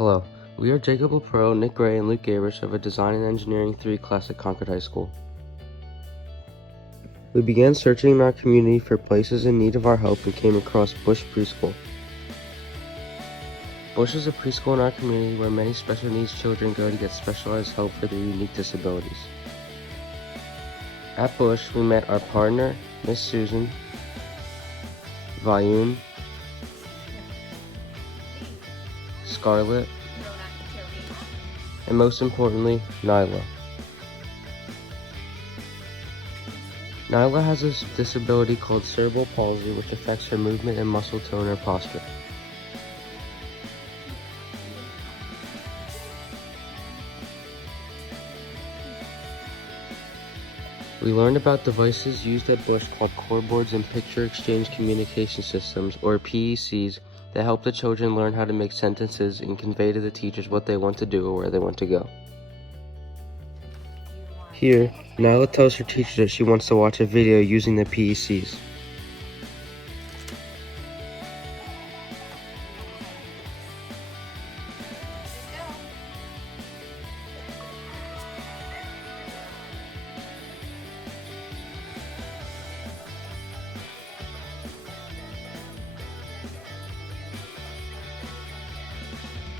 Hello, we are Jacob LaPro, Nick Gray, and Luke Gabers of a Design and Engineering 3 class at Concord High School. We began searching in our community for places in need of our help and came across Bush Preschool. Bush is a preschool in our community where many special needs children go to get specialized help for their unique disabilities. At Bush, we met our partner, Miss Susan, Vayun, Scarlett, and most importantly, Nyla. Nyla has a disability called cerebral palsy, which affects her movement and muscle tone or posture. We learned about devices used at Bush called core boards and picture exchange communication systems, or PECs, that help the children learn how to make sentences and convey to the teachers what they want to do or where they want to go. Here, Nyla tells her teacher that she wants to watch a video using the PECs.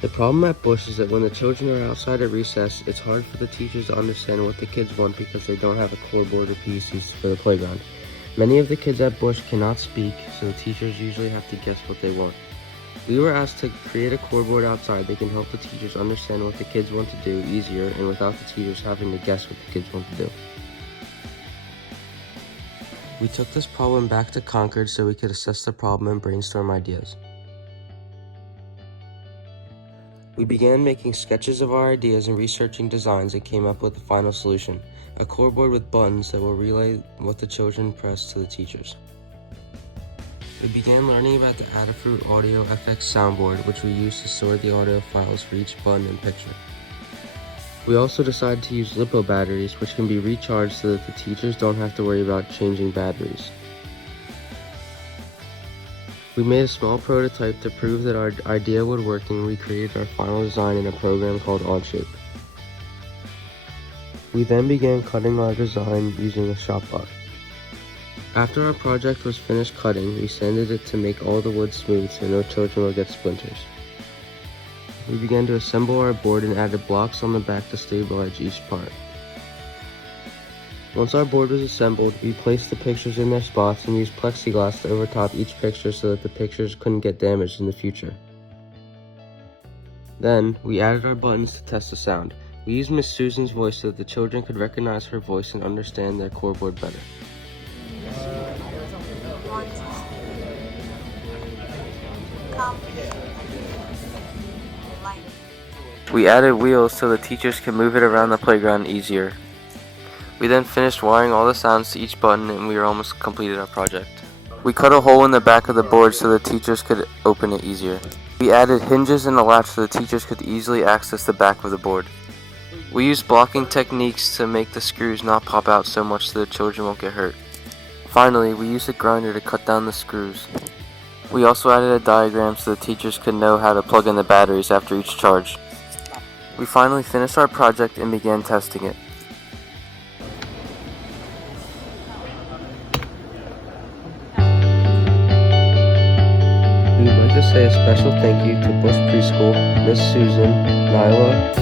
The problem at Bush is that when the children are outside at recess, it's hard for the teachers to understand what the kids want because they don't have a core board or PECs for the playground. Many of the kids at Bush cannot speak, so the teachers usually have to guess what they want. We were asked to create a core board outside that can help the teachers understand what the kids want to do easier and without the teachers having to guess what the kids want to do. We took this problem back to Concord so we could assess the problem and brainstorm ideas. We began making sketches of our ideas and researching designs and came up with the final solution, a core board with buttons that will relay what the children press to the teachers. We began learning about the Adafruit Audio FX soundboard, which we use to store the audio files for each button and picture. We also decided to use LiPo batteries, which can be recharged so that the teachers don't have to worry about changing batteries. We made a small prototype to prove that our idea would work, and we created our final design in a program called Onshape. We then began cutting our design using a shop block. After our project was finished cutting, we sanded it to make all the wood smooth so no children will get splinters. We began to assemble our board and added blocks on the back to stabilize each part. Once our board was assembled, we placed the pictures in their spots and used plexiglass to overtop each picture so that the pictures couldn't get damaged in the future. Then, we added our buttons to test the sound. We used Miss Susan's voice so that the children could recognize her voice and understand their core board better. We added wheels so the teachers could move it around the playground easier. We then finished wiring all the sounds to each button and we were almost completed our project. We cut a hole in the back of the board so the teachers could open it easier. We added hinges and a latch so the teachers could easily access the back of the board. We used blocking techniques to make the screws not pop out so much so the children won't get hurt. Finally, we used a grinder to cut down the screws. We also added a diagram so the teachers could know how to plug in the batteries after each charge. We finally finished our project and began testing it. We would like to say a special thank you to Bush Preschool, Miss Susan, Nyla,